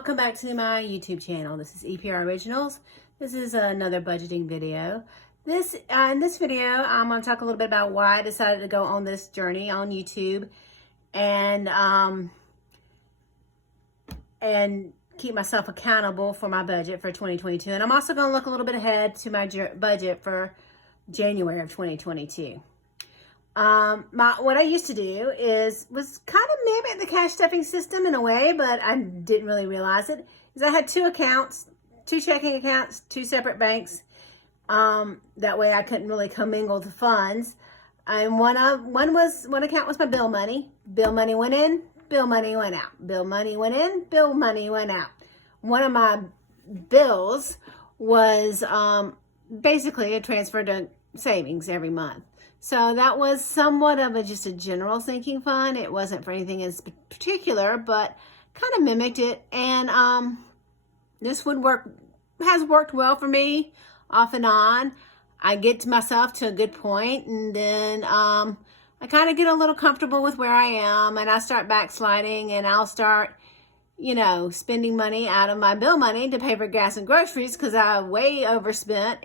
welcome back to my YouTube channel. This is EPR Originals. This is another budgeting video. In this video, I'm going to talk a little bit about why I decided to go on this journey on YouTube and keep myself accountable for my budget for 2022. And I'm also going to look a little bit ahead to my budget for January of 2022. What I used to do was kind of mimic the cash stuffing system in a way, but I didn't really realize it. Is I had two accounts, two checking accounts, two separate banks. That way I couldn't really commingle the funds. And one account was my bill money. Bill money went in, bill money went out. Bill money went in, bill money went out. One of my bills was basically a transfer to savings every month. So that was somewhat of just a general sinking fund. It wasn't for anything in particular, but kind of mimicked it. And this has worked well for me off and on. I get myself to a good point, and then I kind of get a little comfortable with where I am, and I start backsliding, and I'll start, spending money out of my bill money to pay for gas and groceries because I way overspent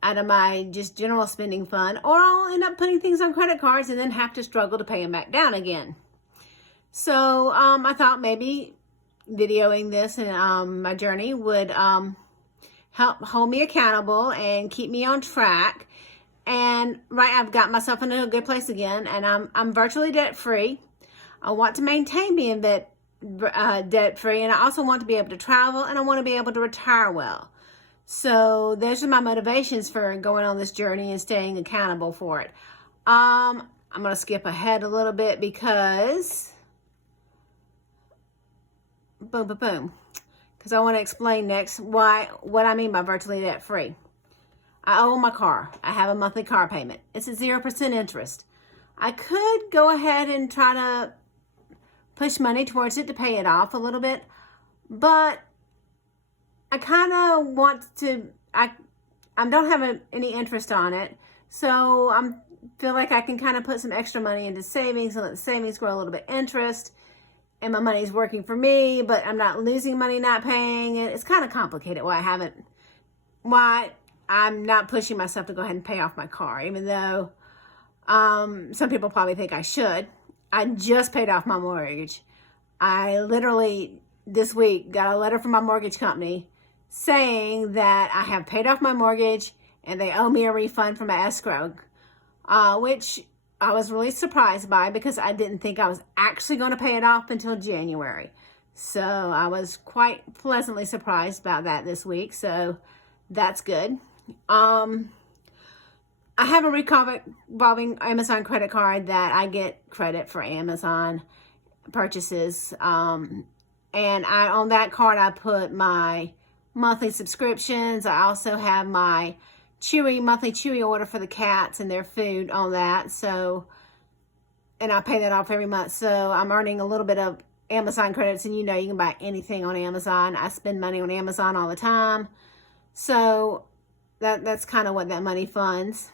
out of my just general spending fund, or I'll end up putting things on credit cards and then have to struggle to pay them back down again. So I thought maybe videoing this and my journey would help hold me accountable and keep me on track. And I've got myself in a good place again, and I'm virtually debt free. I want to maintain being debt free, and I also want to be able to travel, and I want to be able to retire well. So those are my motivations for going on this journey and staying accountable for it. I'm going to skip ahead a little bit because because I want to explain next what I mean by virtually debt free. I own my car. I have a monthly car payment. It's a 0% interest. I could go ahead and try to push money towards it to pay it off a little bit, but I kind of want to, I don't have any interest on it. So I feel like I can kind of put some extra money into savings and let the savings grow a little bit interest. And my money's working for me, but I'm not losing money not paying it. It's kind of complicated why I'm not pushing myself to go ahead and pay off my car, even though some people probably think I should. I just paid off my mortgage. I literally this week got a letter from my mortgage company saying that I have paid off my mortgage and they owe me a refund for my escrow, which I was really surprised by because I didn't think I was actually going to pay it off until January. So I was quite pleasantly surprised about that this week. So that's good. I have a revolving Amazon credit card that I get credit for Amazon purchases. And on that card, I put my monthly subscriptions. I also have my monthly Chewy order for the cats and their food on that. So, and I pay that off every month. So I'm earning a little bit of Amazon credits, and you can buy anything on Amazon. I spend money on Amazon all the time. So that's kind of what that money funds.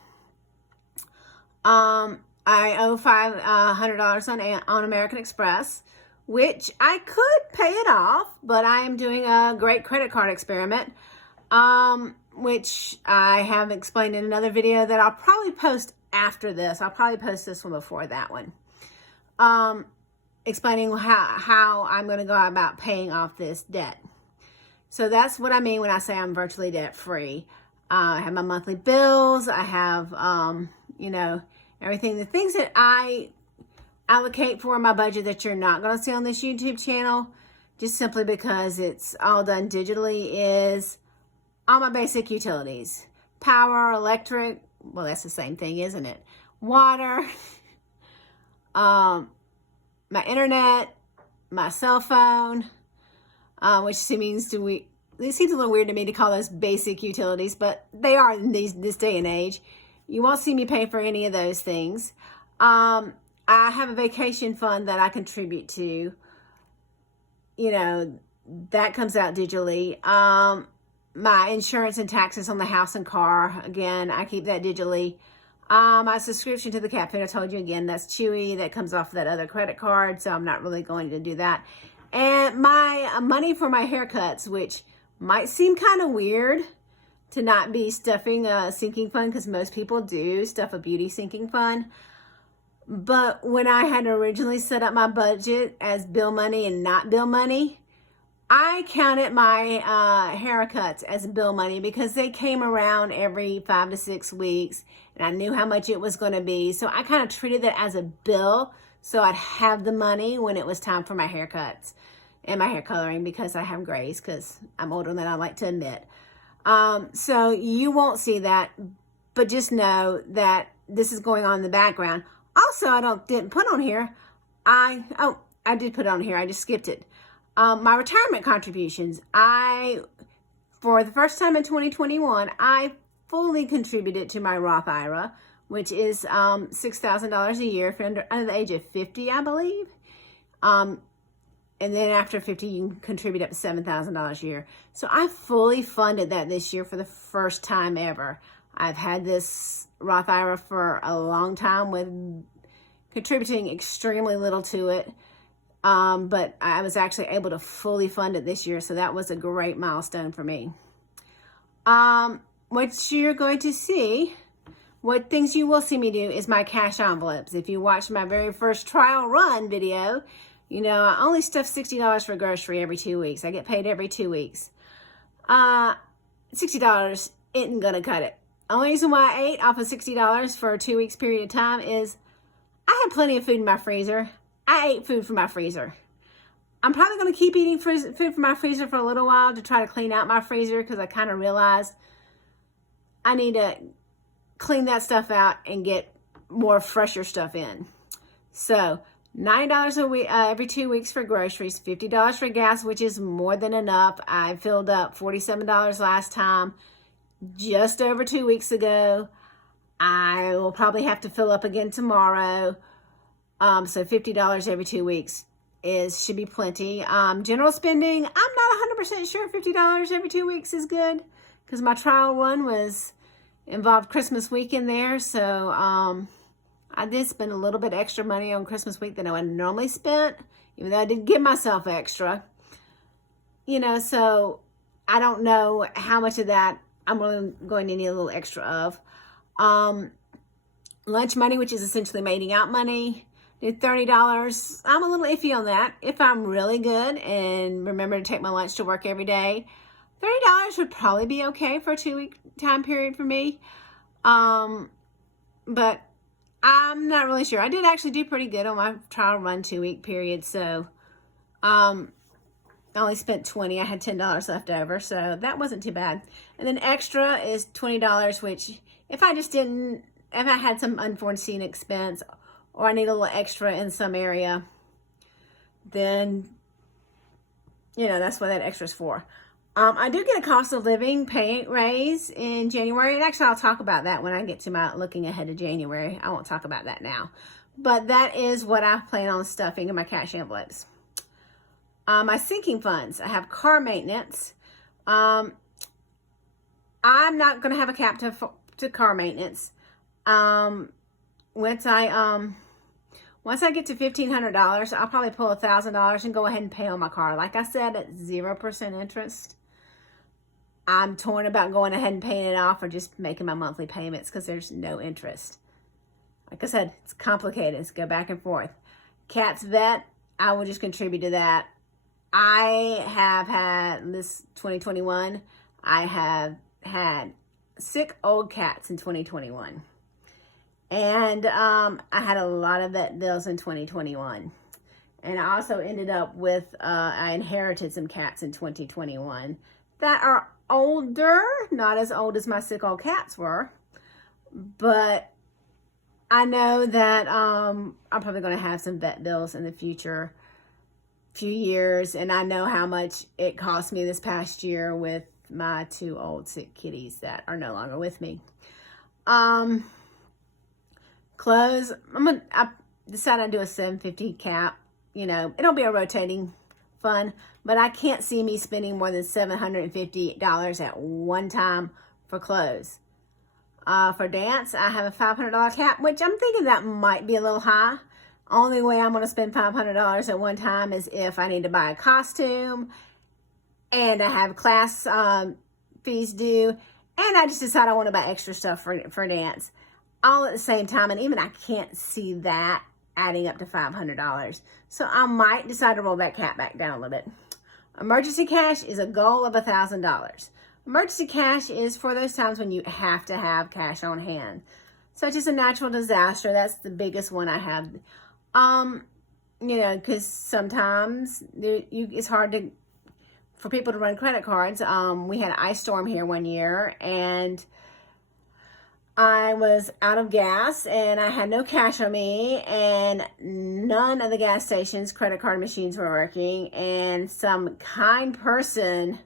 I owe $500 on American Express, which I could pay it off, but I am doing a great credit card experiment, which I have explained in another video that I'll probably post after this. I'll probably post this one before that one, explaining how I'm going to go about paying off this debt. So that's what I mean when I say I'm virtually debt free. I have my monthly bills. I have, everything, the things that I allocate for my budget that you're not going to see on this YouTube channel, just simply because it's all done digitally, is all my basic utilities. Power, electric, well, that's the same thing, isn't it? Water, my internet, my cell phone, which seems a little weird to me to call those basic utilities, but they are in this day and age. You won't see me pay for any of those things. I have a vacation fund that I contribute to. That comes out digitally. My insurance and taxes on the house and car, again, I keep that digitally. My subscription to the cat food, I told you again, that's Chewy. That comes off that other credit card, so I'm not really going to do that. And my money for my haircuts, which might seem kind of weird to not be stuffing a sinking fund, because most people do stuff a beauty sinking fund. But when I had originally set up my budget as bill money and not bill money, I counted my haircuts as bill money because they came around every 5 to 6 weeks, and I knew how much it was going to be. So I kind of treated it as a bill, so I'd have the money when it was time for my haircuts and my hair coloring, because I have grays, because I'm older than I like to admit. So you won't see that, but just know that this is going on in the background. Also, I didn't put on here. I did put it on here. I just skipped it. My retirement contributions. For the first time in 2021, I fully contributed to my Roth IRA, which is $6,000 a year if you're under the age of 50, I believe. And then after 50, you can contribute up to $7,000 a year. So I fully funded that this year for the first time ever. I've had this Roth IRA for a long time with contributing extremely little to it. But I was actually able to fully fund it this year. So that was a great milestone for me. What you're going to see, what things you will see me do is my cash envelopes. If you watched my very first trial run video, you know, I only stuff $60 for grocery every 2 weeks. I get paid every 2 weeks. $60 isn't going to cut it. Only reason why I ate off of $60 for a 2 weeks period of time is I had plenty of food in my freezer. I ate food from my freezer. I'm probably going to keep eating food from my freezer for a little while to try to clean out my freezer, because I kind of realized I need to clean that stuff out and get more fresher stuff in. So $90 a week, every 2 weeks for groceries, $50 for gas, which is more than enough. I filled up $47 last time, just over 2 weeks ago. I will probably have to fill up again tomorrow. So $50 every 2 weeks should be plenty. General spending, I'm not 100% sure $50 every 2 weeks is good, because my trial run involved Christmas week in there. So I did spend a little bit extra money on Christmas week than I would normally spend, even though I did give myself extra. You know, so I don't know how much of that I'm really going to need a little extra of. Lunch money, which is essentially my eating out money, did $30. I'm a little iffy on that. If I'm really good and remember to take my lunch to work every day, $30 would probably be okay for a 2 week time period for me. But I'm not really sure. I did actually do pretty good on my trial run 2 week period. So, I only spent $20. I had $10 left over. So that wasn't too bad. And then extra is $20, which if I had some unforeseen expense or I need a little extra in some area, then, you know, that's what that extra is for. I do get a cost of living pay raise in January. And actually, I'll talk about that when I get to my looking ahead to January. I won't talk about that now. But that is what I plan on stuffing in my cash envelopes. My sinking funds. I have car maintenance. I'm not going to have a cap to car maintenance. Once I get to $1,500, I'll probably pull $1,000 and go ahead and pay on my car. Like I said, at 0% interest. I'm torn about going ahead and paying it off or just making my monthly payments, because there's no interest. Like I said, it's complicated. It's go back and forth. Cat's vet, I will just contribute to that. I have had, this 2021, I have had sick old cats in 2021. And I had a lot of vet bills in 2021. And I also ended up with, I inherited some cats in 2021 that are older, not as old as my sick old cats were. But I know that I'm probably going to have some vet bills in the future few years. And I know how much it cost me this past year with my 2 old sick kitties that are no longer with me. Clothes, I decided to do a $750 cap. You know, it'll be a rotating fund, but I can't see me spending more than $750 at one time for clothes. For dance, I have a $500 cap, which I'm thinking that might be a little high. Only way I'm going to spend $500 at one time is if I need to buy a costume and I have class fees due, and I just decide I want to buy extra stuff for dance, all at the same time. And even I can't see that adding up to $500. So I might decide to roll that cap back down a little bit. Emergency cash is a goal of $1,000. Emergency cash is for those times when you have to have cash on hand, such as a natural disaster. That's the biggest one I have. You know, because sometimes it's hard for people to run credit cards. We had an ice storm here one year, and I was out of gas and I had no cash on me, and none of the gas stations' credit card machines were working. And some kind person,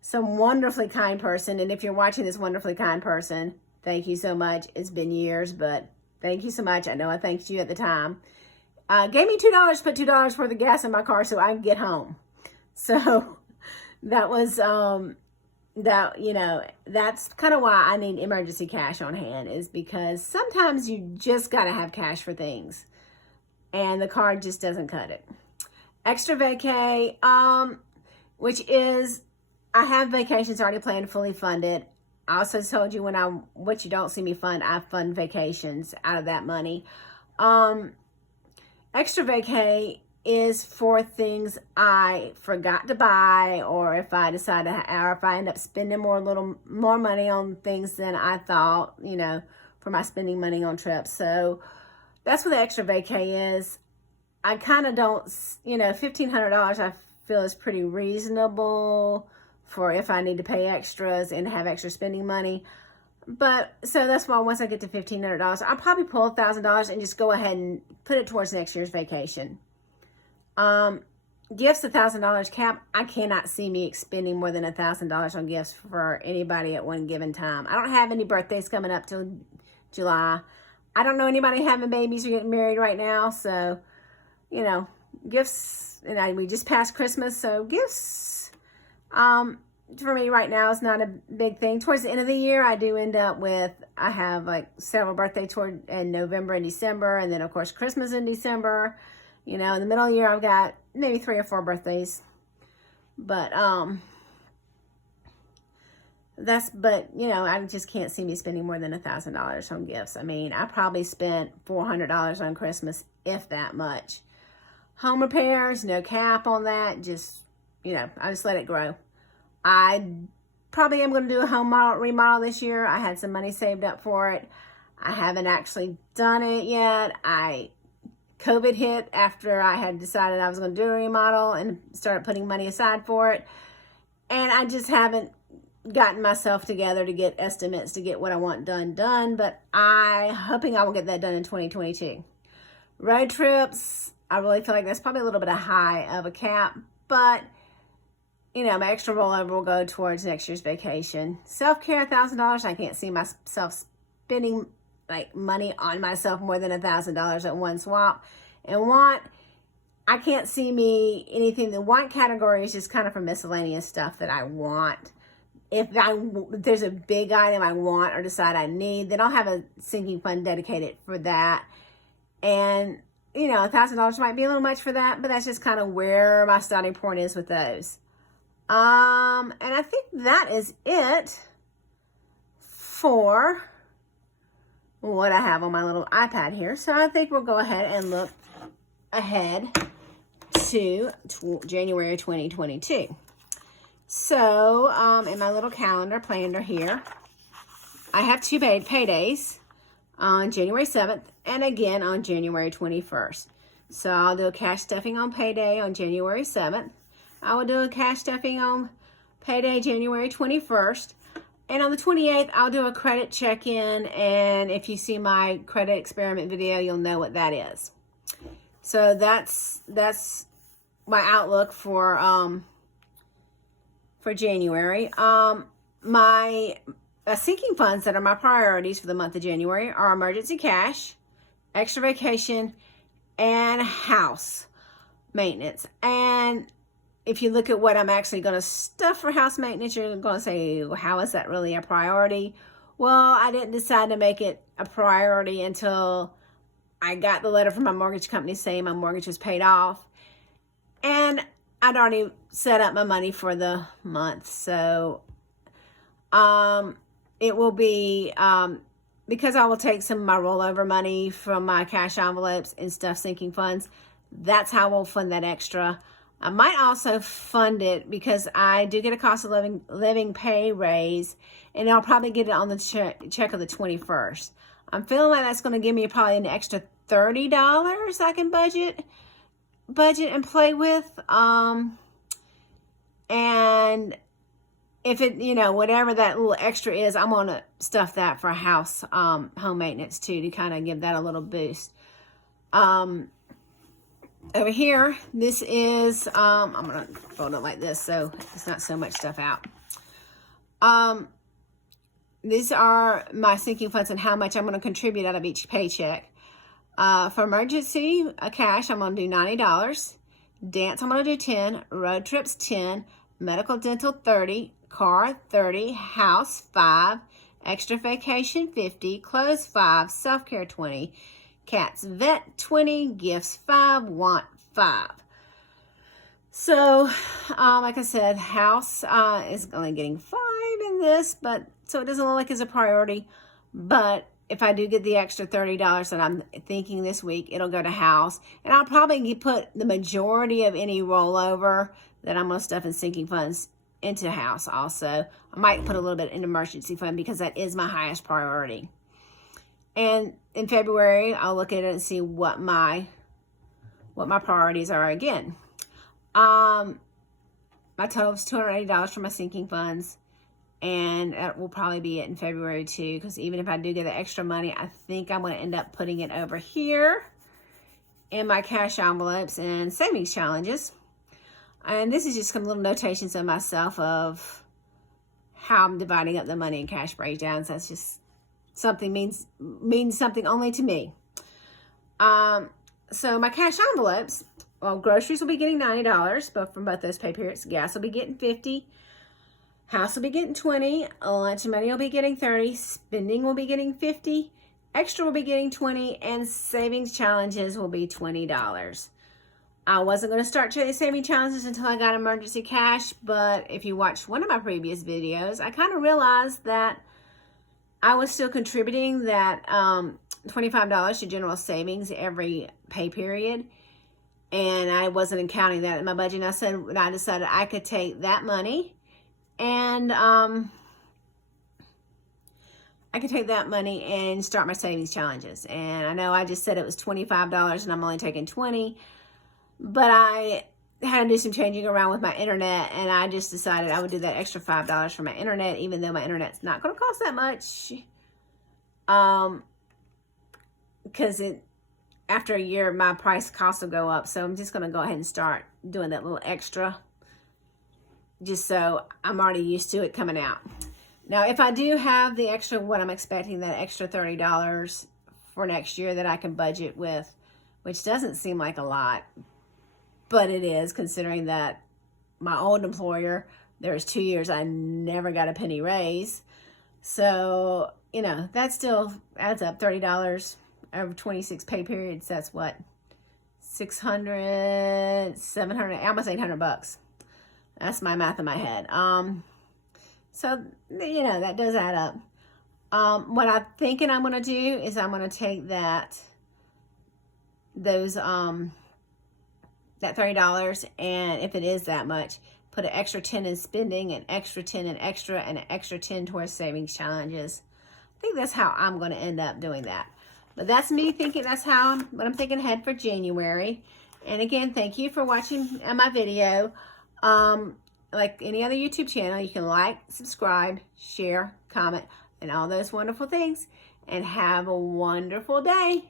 some wonderfully kind person, and if you're watching this wonderfully kind person, thank you so much. It's been years, but thank you so much. I know I thanked you at the time. Gave me $2, put $2 worth of gas in my car so I could get home. So that was, you know, that's kind of why I need emergency cash on hand, is because sometimes you just got to have cash for things and the card just doesn't cut it. Extra vacay, which is, I have vacations already planned, fully funded. I also told you what you don't see me fund, I fund vacations out of that money. Extra vacay is for things I forgot to buy, or if I decide to, or if I end up spending a little more money on things than I thought, you know, for my spending money on trips. So that's what the extra vacay is. I kind of don't, you know, $1,500 I feel is pretty reasonable for if I need to pay extras and have extra spending money. But so that's why once I get to $1,500, I'll probably pull $1,000 and just go ahead and put it towards next year's vacation. Gifts, $1,000 cap. I cannot see me spending more than $1,000 on gifts for anybody at one given time. I don't have any birthdays coming up till July. I don't know anybody having babies or getting married right now. So, you know, gifts, and we just passed Christmas, so gifts, for me right now is not a big thing. Towards the end of the year, I do end up with, I have like several birthdays in November and December, and then of course Christmas in December. You know, in the middle of the year, I've got maybe 3 or 4 birthdays. But, you know, I just can't see me spending more than $1,000 on gifts. I mean, I probably spent $400 on Christmas, if that much. Home repairs, no cap on that. Just, you know, I just let it grow. I probably am going to do a home remodel this year. I had some money saved up for it. I haven't actually done it yet. COVID hit after I had decided I was going to do a remodel and started putting money aside for it. And I just haven't gotten myself together to get estimates to get what I want done. But I'm hoping I will get that done in 2022. Road trips, I really feel like that's probably a little bit high of a cap. But, you know, my extra rollover will go towards next year's vacation. Self-care, $1,000. I can't see myself spending like money on myself more than $1,000 at one swap. And want, I can't see me anything. The want category is just kind of for miscellaneous stuff that I want. If there's a big item I want or decide I need, then I'll have a sinking fund dedicated for that. And, you know, $1,000 might be a little much for that, but that's just kind of where my starting point is with those. And I think that is it for what I have on my little iPad here. So I think we'll go ahead and look ahead to January 2022. So in my little calendar planner here, I have 2 paydays on January 7th and again on January 21st. So I'll do a cash stuffing on payday on January 7th. I will do a cash stuffing on payday January 21st. And on the 28th, I'll do a credit check-in, and if you see my credit experiment video, you'll know what that is. So that's my outlook for January. My sinking funds that are my priorities for the month of January are emergency cash, extra vacation, and house maintenance. And if you look at what I'm actually going to stuff for house maintenance, you're going to say, well, how is that really a priority? Well, I didn't decide to make it a priority until I got the letter from my mortgage company saying my mortgage was paid off. And I'd already set up my money for the month. So it will be, because I will take some of my rollover money from my cash envelopes and stuff sinking funds. That's how we'll fund that extra. I might also fund it because I do get a cost of living pay raise, and I'll probably get it on the check of the 21st. I'm feeling like that's going to give me probably an extra $30 I can budget and play with. And if it, whatever that little extra is, I'm going to stuff that for house, home maintenance too, to kind of give that a little boost. Over here, this is, I'm going to fold it like this so it's not so much stuff out. These are my sinking funds and how much I'm going to contribute out of each paycheck. For emergency cash, I'm going to do $90. Dance, I'm going to do 10. Road trips, 10. Medical, dental, 30. Car, 30. House, 5. Extra vacation, 50. Clothes, 5. Self-care, 20. Cats, vet, 20. Gifts, 5. Want, 5. So, like I said, house is only getting 5 in this, but so it doesn't look like it's a priority. But if I do get the extra $30 that I'm thinking this week, it'll go to house. And I'll probably put the majority of any rollover that I'm going to stuff in sinking funds into house also. I might put a little bit in emergency fund because that is my highest priority. And in February, I'll look at it and see what my priorities are again. My total is $280 for my sinking funds. And that will probably be it in February too, because even if I do get the extra money, I think I'm going to end up putting it over here in my cash envelopes and savings challenges. And this is just some little notations of myself of how I'm dividing up the money in cash breakdowns. That's just something means something only to me. So my cash envelopes, well, groceries will be getting $90, but from both those pay periods. Gas will be getting $50. House will be getting $20, lunch money will be getting $30, spending will be getting $50, extra will be getting $20, and savings challenges will be $20. I wasn't going to start saving challenges until I got emergency cash, but if you watched one of my previous videos, I kind of realized that I was still contributing that $25 to general savings every pay period, and I wasn't counting that in my budget. And I decided I could take that money and I could take that money and start my savings challenges. And I know I just said it was $25 and I'm only taking $20, but I had to do some changing around with my internet, and I just decided I would do that extra $5 for my internet, even though my internet's not going to cost that much. Because after a year, my cost will go up. So I'm just going to go ahead and start doing that little extra, just so I'm already used to it coming out. Now, if I do have the extra, what I'm expecting, that extra $30 for next year that I can budget with, which doesn't seem like a lot, but it is, considering that my old employer, there was 2 years I never got a penny raise. So, that still adds up. $30 over 26 pay periods. That's what? 600, 700, almost $800. That's my math in my head. So, that does add up. What I'm thinking I'm going to do is I'm going to take that $30, and if it is that much, put an extra 10 in spending, an extra 10 in extra, and an extra 10 towards savings challenges. I think that's how I'm going to end up doing that. But that's me thinking, that's what I'm thinking ahead for January. And again, thank you for watching my video. Like any other YouTube channel, you can like, subscribe, share, comment, and all those wonderful things. And have a wonderful day.